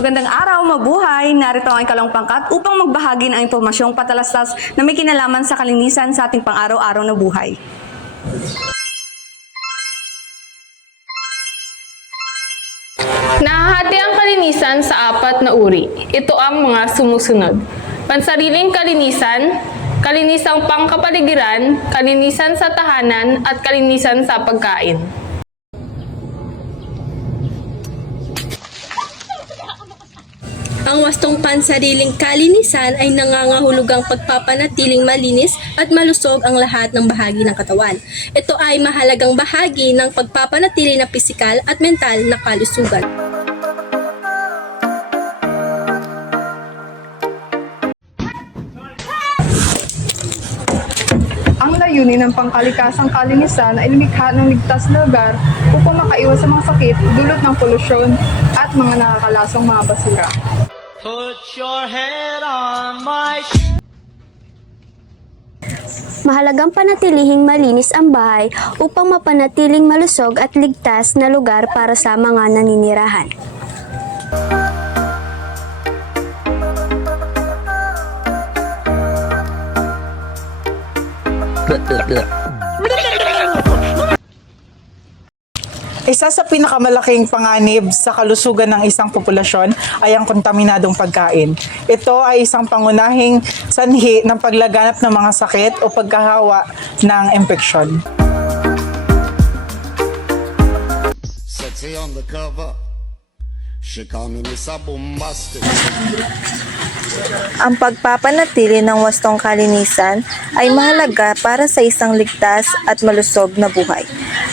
Magandang araw, mabuhay! Narito ang ikalawang pangkat upang magbahagi ng impormasyong patalastas na may kinalaman sa kalinisan sa ating pang-araw-araw na buhay. Nahahati ang kalinisan sa apat na uri. Ito ang mga sumusunod. Pansariling kalinisan, kalinisang pangkapaligiran, kalinisan sa tahanan, at kalinisan sa pagkain. Ang wastong pansariling kalinisan ay nangangahulugang pagpapanatiling malinis at malusog ang lahat ng bahagi ng katawan. Ito ay mahalagang bahagi ng pagpapanatili ng pisikal at mental na kalusugan. Ang layunin ng pangkalikasang kalinisan ay lumikha ng ligtas na lugar upang makaiwas sa mga sakit dulot ng polusyon at mga nakakalasong mga basura. Put your head on my Mahalagang panatilihing malinis ang bahay upang mapanatiling malusog at ligtas na lugar para sa mga naninirahan. Isa sa pinakamalaking panganib sa kalusugan ng isang populasyon ay ang kontaminadong pagkain. Ito ay isang pangunahing sanhi ng paglaganap ng mga sakit o pagkahawa ng impeksyon. Sexy on the cover. She call me Miss Bombastic. Ang pagpapanatili ng wastong kalinisan ay mahalaga para sa isang ligtas at malusog na buhay.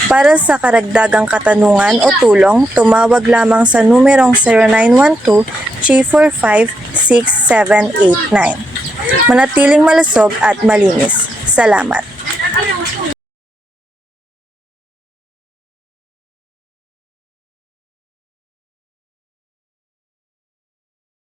Para sa karagdagang katanungan o tulong, tumawag lamang sa numerong 0912-345-6789. Manatiling malusog at malinis. Salamat!